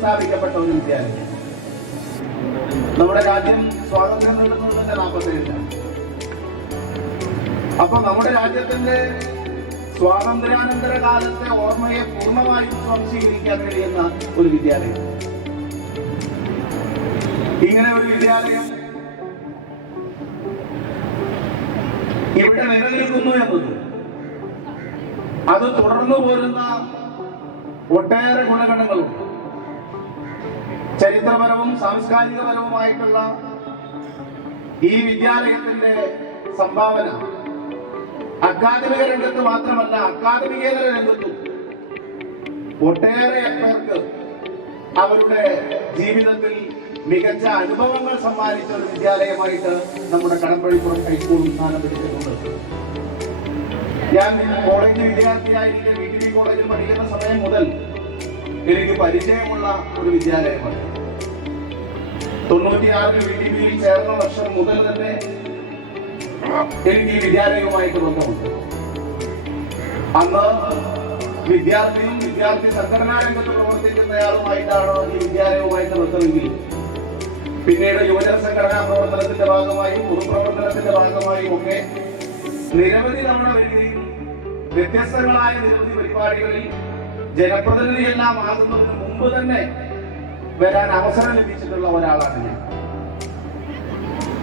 സ്ഥാപിക്കപ്പെട്ട ഒരു വിദ്യാലയം. നമ്മുടെ രാജ്യം സ്വാതന്ത്ര്യം നേടുന്നതിന്റെ 47. അപ്പൊ നമ്മുടെ രാജ്യത്തിന്റെ സ്വാതന്ത്ര്യാനന്തര കാലത്തെ ഓർമ്മയെ പൂർണ്ണമായും സ്വാംശീകരിക്കാൻ കഴിയുന്ന ഒരു വിദ്യാലയം. ഇങ്ങനെ ഒരു വിദ്യാലയം ഇവിടെ നിലനിൽക്കുന്നു എന്നത് അത് തുടർന്നു പോരുന്ന ഒട്ടേറെ ഗുണഗണങ്ങളുണ്ട്. ചരിത്രപരവും സാംസ്കാരികപരവുമായിട്ടുള്ള ഈ വിദ്യാലയത്തിന്റെ സംഭാവന അക്കാദമിക രംഗത്ത് മാത്രമല്ല, അക്കാദമികേതര രംഗത്തും ഒട്ടേറെ പേർക്ക് അവരുടെ ജീവിതത്തിൽ മികച്ച അനുഭവങ്ങൾ സമ്മാനിച്ച ഒരു വിദ്യാലയമായിട്ട് നമ്മുടെ കടമ്പഴിപ്പുറം ഹൈസ്കൂൾ സ്ഥാനം പിടിച്ചിട്ടുണ്ട്. ഞാൻ കോളേജ് വിദ്യാർത്ഥിയായിരിക്കെ VTV കോളേജിൽ പഠിക്കുന്ന സമയം മുതൽ എനിക്ക് പരിചയമുള്ള ഒരു വിദ്യാലയമാണ്. 96 VTVയിൽ ചേർന്ന വർഷം മുതൽ തന്നെ എനിക്ക് ഈ വിദ്യാലയവുമായിട്ട് ബന്ധമുണ്ട്. അന്ന് വിദ്യാർത്ഥിയും വിദ്യാർത്ഥി സംഘടനാ രംഗത്ത് പ്രവർത്തിക്കുന്നയാളുമായിട്ടാണ് ഈ വിദ്യാലയവുമായിട്ട് ബന്ധമെങ്കിൽ പിന്നീട് യുവജന സംഘടനാ പ്രവർത്തനത്തിന്റെ ഭാഗമായും പൊതുപ്രവർത്തനത്തിന്റെ ഭാഗമായും ഒക്കെ നിരവധി തവണ വരികയും വ്യത്യസ്തങ്ങളായ നിരവധി പരിപാടികളിൽ ജനപ്രതിനിധിയെല്ലാം ആകുന്നതിന് മുമ്പ് തന്നെ വരാൻ അവസരം ലഭിച്ചിട്ടുള്ള ഒരാളാണ് ഞാൻ.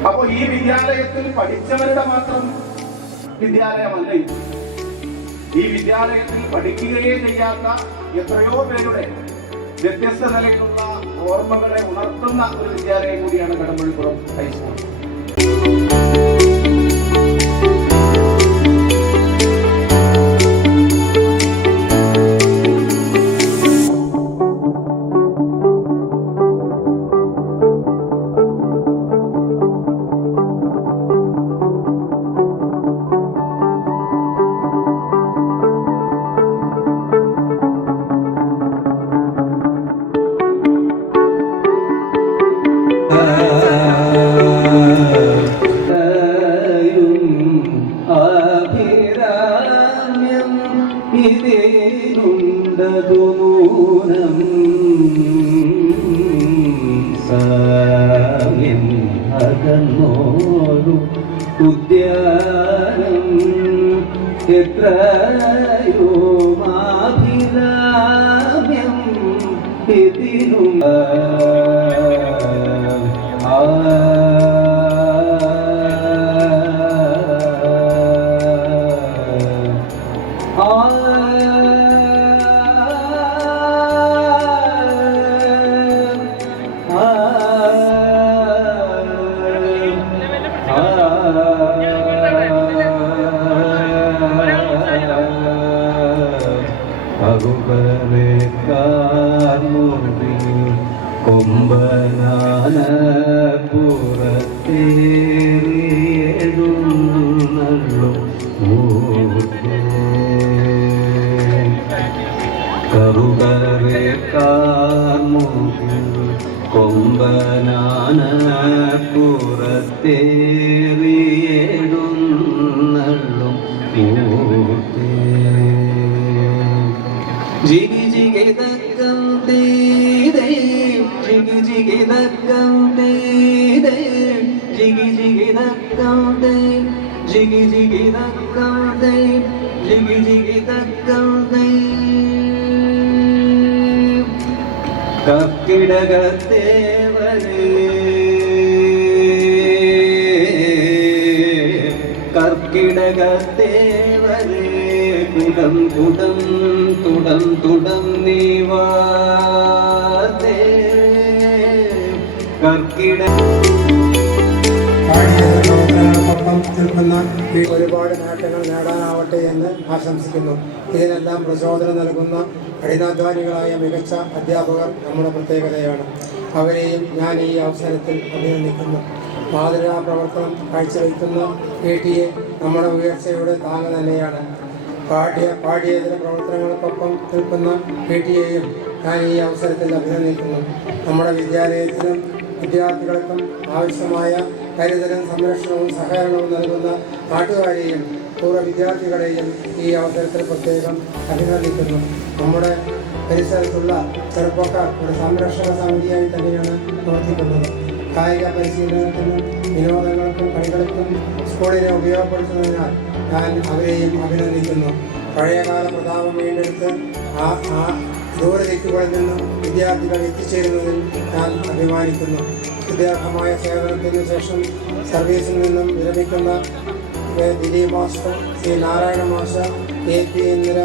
അപ്പോ ഈ വിദ്യാലയത്തിൽ പഠിച്ചവരുടെ മാത്രം വിദ്യാലയമല്ല ഇത്. ഈ വിദ്യാലയത്തിൽ പഠിക്കുകയേ ചെയ്യാത്ത എത്രയോ പേരുടെ വ്യത്യസ്ത നിലയിലുള്ള ഓർമ്മകളെ ഉണർത്തുന്ന ഒരു വിദ്യാലയം കൂടിയാണ് കടമ്പഴിപ്പുറം ഹൈസ്കൂൾ. ഉദ്യാനം എത്രയോ മാഭിരാമ്യം ഇതിലും കൊമ്പനാന പുറത്തേറിയെഴുന്നള്ളും കറുകറെ കാർമുകിൽ കൊമ്പനാന പുറത്തേറിയെഴുന്നള്ളും ജിഗി ജിഗിതക്കം തീരേ ജിഗി ജിഗിതക്കം തീരേ ജിഗി ജിഗിതക്കം തേ ജിഗി ജിഗിതക്കം തേ ജിഗി ജിഗിതക്കം തേ കർക്കിടകത്തേവരേ കർക്കിടകത്തേവരേ കുടം കുടം തുടം തുടം നീവാതേ കർക്കിട പ്രവർത്തനങ്ങൾക്കൊപ്പം നിൽക്കുന്ന ഒരുപാട് നേട്ടങ്ങൾ നേടാനാവട്ടെ എന്ന് ആശംസിക്കുന്നു. ഇതിനെല്ലാം പ്രചോദനം നൽകുന്ന കഠിനാധ്വാനികളായ മികച്ച അധ്യാപകർ നമ്മുടെ പ്രത്യേകതയാണ്. അവരെയും ഞാൻ ഈ അവസരത്തിൽ അഭിനന്ദിക്കുന്നു. മാതൃകാ പ്രവർത്തനം കാഴ്ചവെക്കുന്ന PTA നമ്മുടെ ഉയർച്ചയുടെ താങ്ങ് തന്നെയാണ്. പാഠ്യേതര പ്രവർത്തനങ്ങൾക്കൊപ്പം നിൽക്കുന്ന PTAയും ഞാൻ ഈ അവസരത്തിൽ അഭിനന്ദിക്കുന്നു. നമ്മുടെ വിദ്യാലയത്തിലും വിദ്യാർത്ഥികൾക്കും ആവശ്യമായ കരുതലും സംരക്ഷണവും സഹകരണവും നൽകുന്ന നാട്ടുകാരെയും പൂർവ്വ വിദ്യാർത്ഥികളെയും ഈ അവസരത്തിൽ പ്രത്യേകം അഭിനന്ദിക്കുന്നു. നമ്മുടെ പരിസരത്തുള്ള ചെറുപ്പക്കാർ ഒരു സംരക്ഷണ സമിതിയായി തന്നെയാണ് പ്രവർത്തിക്കുന്നത്. കായിക പരിശീലനത്തിനും വിനോദങ്ങൾക്കും കളികൾക്കും സ്കൂളിനെ ഉപയോഗപ്പെടുത്തുന്നതിനാൽ ഞാൻ അവരെയും അഭിനന്ദിക്കുന്നു. പഴയകാല പ്രതാപം വീണ്ടെടുത്ത് ആ ദൂരദിക്കുകളിൽ നിന്നും വിദ്യാർത്ഥികൾ എത്തിച്ചേരുന്നതിൽ ഞാൻ അഭിമാനിക്കുന്നു. സുദീർഘമായ സേവനത്തിന് ശേഷം സർവീസിൽ നിന്നും വിരമിക്കുന്ന Dileep master, Shri Narayana master, AP Indira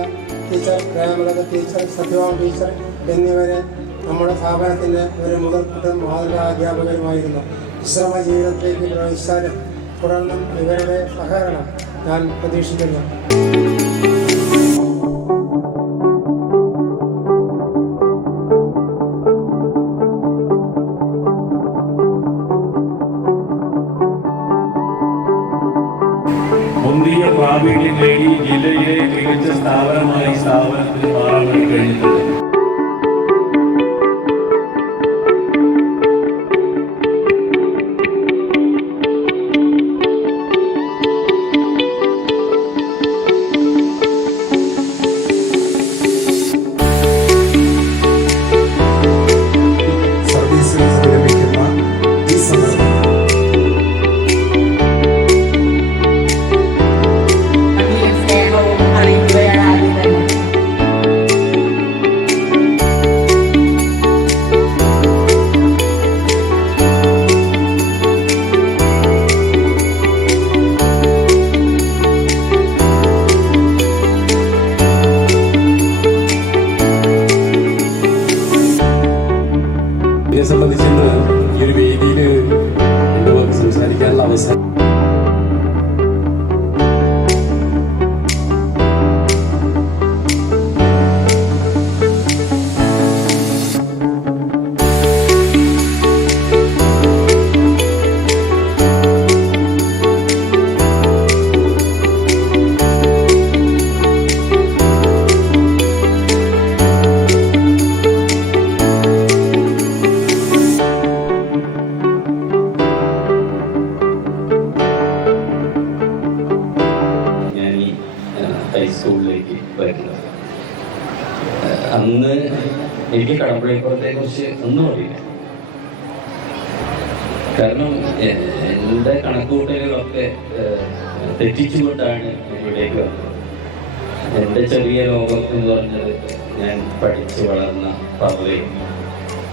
teacher, Premalatha teacher, Sathyavam teacher എന്നിവരെ നമ്മുടെ സ്ഥാപനത്തിൻ്റെ ഒരു മുതൽക്കൂട്ടം മാതൃകാ അധ്യാപകരുമായിരുന്നു. വിശ്രമ ജീവിതത്തിലേക്ക് പ്രവേശിച്ചാലും തുടർന്നും ഇവരുടെ സഹകരണം ഞാൻ പ്രതീക്ഷിക്കുന്നു. മുന്തിയ പ്രാവീണ്യം നേടി ജില്ലയിലെ മികച്ച സ്ഥാപനമായി സ്ഥാപനത്തിന് മാറാൻ വേണ്ടി കഴിഞ്ഞിട്ടുണ്ട്. സർവീസിൽ വിരമിക്കുന്ന ഈ സന്ദർഭം ഇതിനെ സംബന്ധിച്ചിട്ട് ഈ ഒരു വേദിയിൽ രണ്ടുപേർക്ക് സംസാരിക്കാനുള്ള അവസരം ഹൈസ്കൂളിലേക്ക് വരുന്നത്. അന്ന് എനിക്ക് കടമ്പഴിപ്പുറത്തെ കുറിച്ച് ഒന്നും അറിയില്ല. കാരണം എൻ്റെ കണക്കുകൂട്ടലുകളൊക്കെ തെറ്റിച്ചുകൊണ്ടാണ് ഇവിടേക്ക് വന്നത്. എൻ്റെ ചെറിയ ലോകം എന്ന് പറഞ്ഞത് ഞാൻ പഠിച്ചു വളർന്ന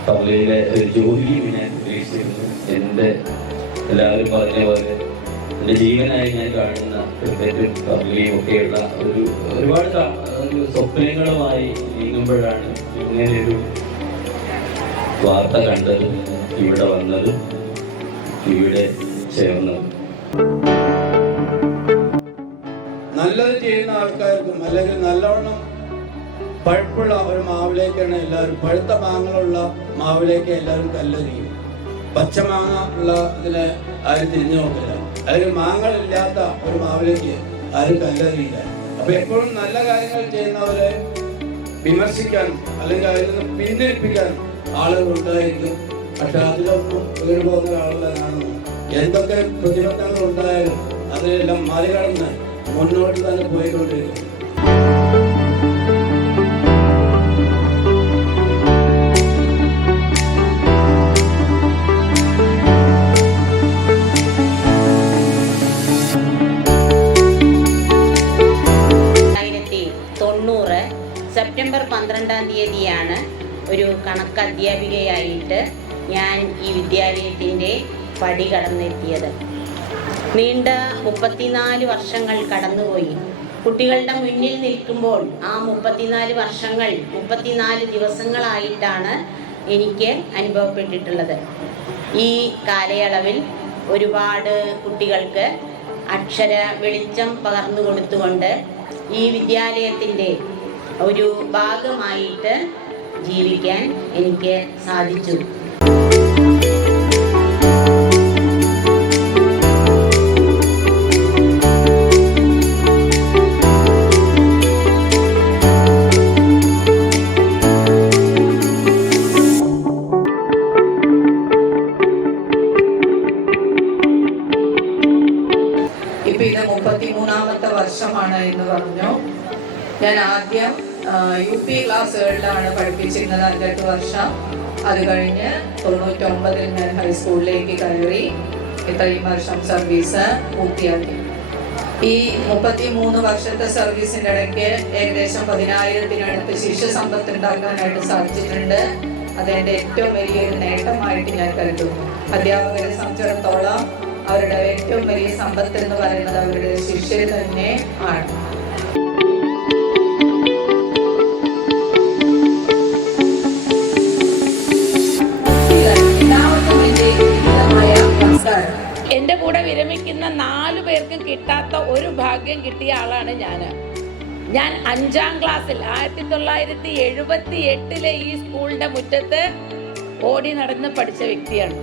പവലയിലെ ഒരു ജോലിയും ഞാൻ ഉദ്ദേശിച്ചിരുന്നു. എൻ്റെ എല്ലാവരും പറഞ്ഞ പോലെ എൻ്റെ ജീവനായി ഞാൻ കാണുന്ന ക്രിക്കറ്റും കബഡിയും ഒക്കെയുള്ള ഒരുപാട് ഒരു സ്വപ്നങ്ങളുമായി നീങ്ങുമ്പോഴാണ് ഇങ്ങനെയൊരു വാർത്ത കണ്ടതും ഇവിടെ വന്നതും ഇവിടെ ചേർന്നതും. നല്ലത് ചെയ്യുന്ന ആൾക്കാർക്കും അല്ലെങ്കിൽ നല്ലവണ്ണം പഴുപ്പുള്ള ഒരു മാവിലേക്കാണ് എല്ലാവരും, പഴുത്ത മാങ്ങളുള്ള മാവിലേക്ക് എല്ലാവരും കല്ലെറിയും. പച്ചമാങ്ങ ഉള്ള ഇതിനെ ആരും തിരിഞ്ഞു നോക്കില്ല. അല്ലെങ്കിൽ മാങ്ങളില്ലാത്ത ഒരു മാവിലേക്ക് ആരും കല്ലെറിയില്ല. അപ്പൊ എപ്പോഴും നല്ല കാര്യങ്ങൾ ചെയ്യുന്നവരെ വിമർശിക്കാനും അല്ലെങ്കിൽ അതിൽ നിന്ന് പിന്തിരിപ്പിക്കാനും ആളുകൾ ഉണ്ടായിരിക്കും. പക്ഷെ അതിലൊന്നും വീട് പോകുന്ന ആളുകളാണ്. എന്തൊക്കെ പ്രതിബന്ധങ്ങൾ ഉണ്ടായാലും അതിനെല്ലാം മറികടന്ന് മുന്നോട്ട് തന്നെ പോയിക്കൊണ്ടിരിക്കും. സെപ്റ്റംബർ 12-ാം തീയതിയാണ് ഒരു കണക്ക് അധ്യാപികയായിട്ട് ഞാൻ ഈ വിദ്യാലയത്തിൻ്റെ പടി കടന്നെത്തിയത്. നീണ്ട 34 വർഷങ്ങൾ കടന്നുപോയി. കുട്ടികളുടെ മുന്നിൽ നിൽക്കുമ്പോൾ ആ 34 വർഷങ്ങൾ 34 ദിവസങ്ങളായിട്ടാണ് എനിക്ക് അനുഭവപ്പെട്ടിട്ടുള്ളത്. ഈ കാലയളവിൽ ഒരുപാട് കുട്ടികൾക്ക് അക്ഷര വെളിച്ചം പകർന്നു കൊടുത്തുകൊണ്ട് ഈ വിദ്യാലയത്തിൻ്റെ ഒരു ഭാഗമായിട്ട് ജീവിക്കാൻ എനിക്ക് സാധിച്ചു. ഇപ്പൊ ഇത് 33-ാമത്തെ വർഷമാണ് എന്ന് പറഞ്ഞു. ഞാൻ ആദ്യം UP ക്ലാസ്സുകളിലാണ് പഠിപ്പിച്ചിരുന്നത് 5-8 വർഷം. അത് കഴിഞ്ഞ് 99 ഞാൻ ഹൈസ്കൂളിലേക്ക് കയറി. ഇത്രയും വർഷം സർവീസ് പൂർത്തിയാക്കി. ഈ 33 വർഷത്തെ സർവീസിൻ്റെ ഇടയ്ക്ക് ഏകദേശം 10,000-ത്തിനടുത്ത് ശിഷ്യസമ്പത്ത് ഉണ്ടാക്കാനായിട്ട് സാധിച്ചിട്ടുണ്ട്. അതെൻ്റെ ഏറ്റവും വലിയൊരു നേട്ടമായിട്ട് ഞാൻ കരുതുന്നു. അധ്യാപകരെ സംബന്ധിച്ചിടത്തോളം അവരുടെ ഏറ്റവും വലിയ സമ്പത്ത് എന്ന് പറയുന്നത് അവരുടെ ശിഷ്യർ തന്നെ ആണ്. എൻ്റെ കൂടെ വിരമിക്കുന്ന 4 പേർക്കും കിട്ടാത്ത ഒരു ഭാഗ്യം കിട്ടിയ ആളാണ് ഞാൻ 5ാം ക്ലാസ്സിൽ 1978 ഈ സ്കൂളിൻ്റെ മുറ്റത്ത് ഓടി നടന്ന് പഠിച്ച വ്യക്തിയാണ്.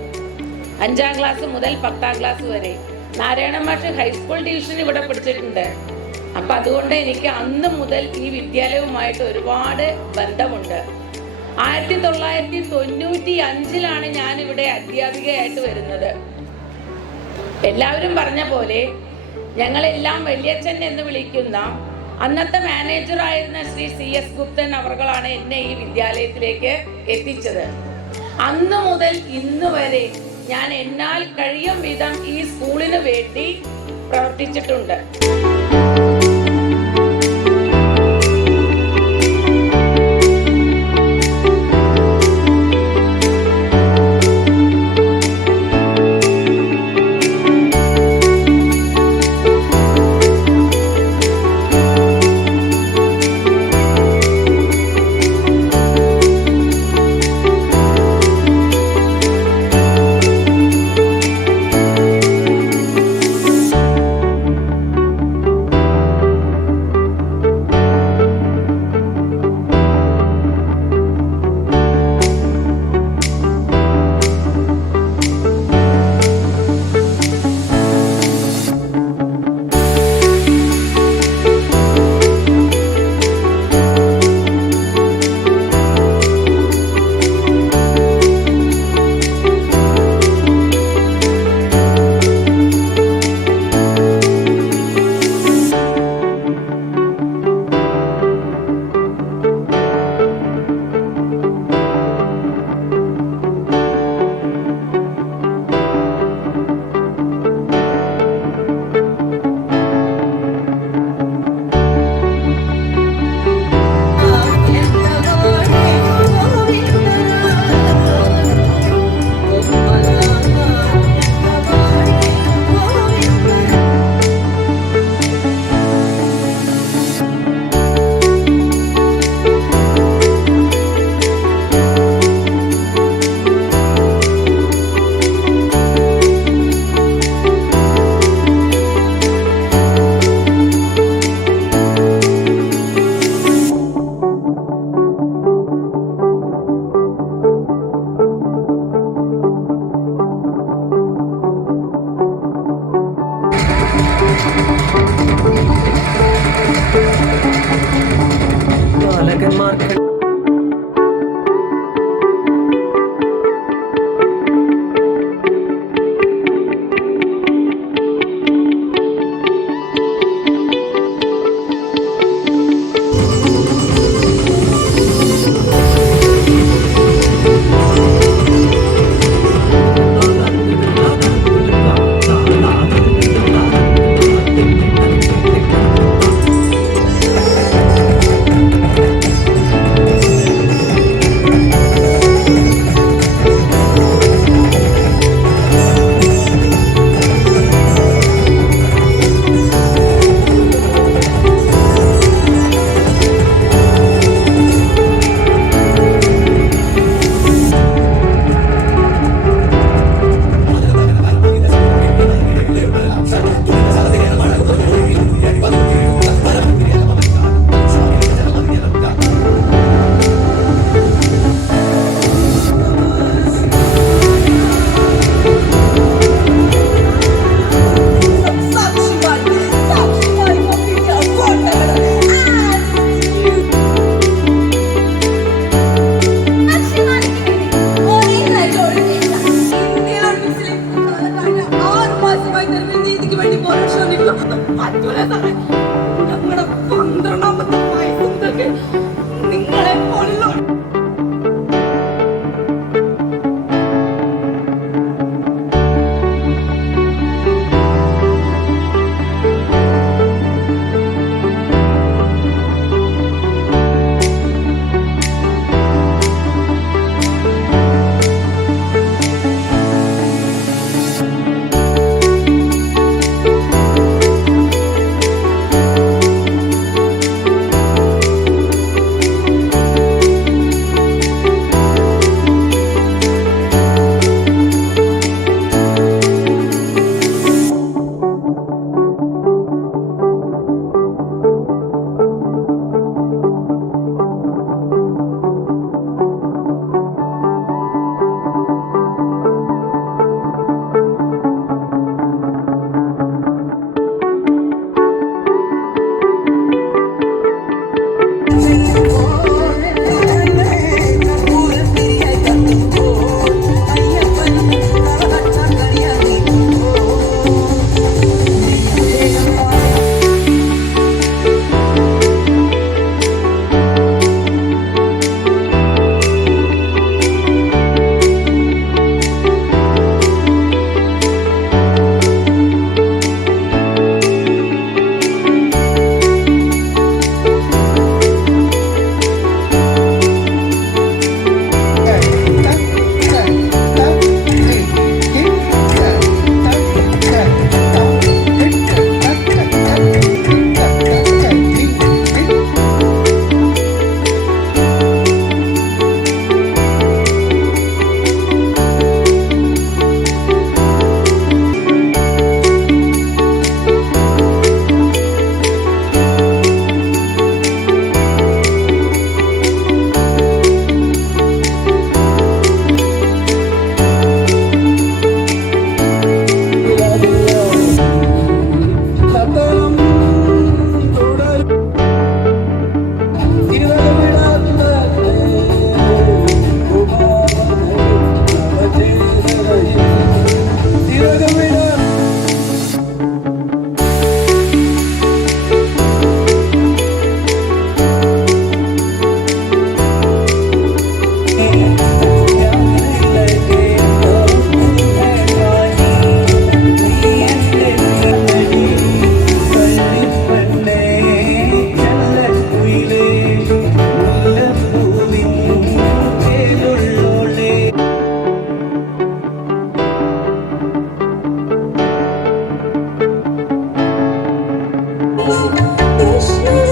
5ാം ക്ലാസ് മുതൽ 10ാം ക്ലാസ് വരെ. നാരായണ മാഷ് ഹൈസ്കൂൾ ഡിവിഷൻ ഇവിടെ പഠിച്ചിട്ടുണ്ട്. അപ്പം അതുകൊണ്ട് എനിക്ക് അന്ന് മുതൽ ഈ വിദ്യാലയവുമായിട്ട് ഒരുപാട് ബന്ധമുണ്ട്. 1995 ഞാനിവിടെ അധ്യാപികയായിട്ട് വരുന്നത്. എല്ലാവരും പറഞ്ഞ പോലെ ഞങ്ങളെല്ലാം വലിയച്ഛൻ എന്ന് വിളിക്കുന്ന അന്നത്തെ മാനേജറായിരുന്ന ശ്രീ CS ഗുപ്തൻ അവർകളാണ് എന്നെ ഈ വിദ്യാലയത്തിലേക്ക് എത്തിച്ചത്. അന്ന് മുതൽ ഇന്ന് വരെ ഞാൻ എന്നാൽ കഴിയും വിധം ഈ സ്കൂളിന് വേണ്ടി പ്രവർത്തിച്ചിട്ടുണ്ട്. ഞങ്ങളുടെ 12ാമത്തെ വയസ്സ് മുതൽ This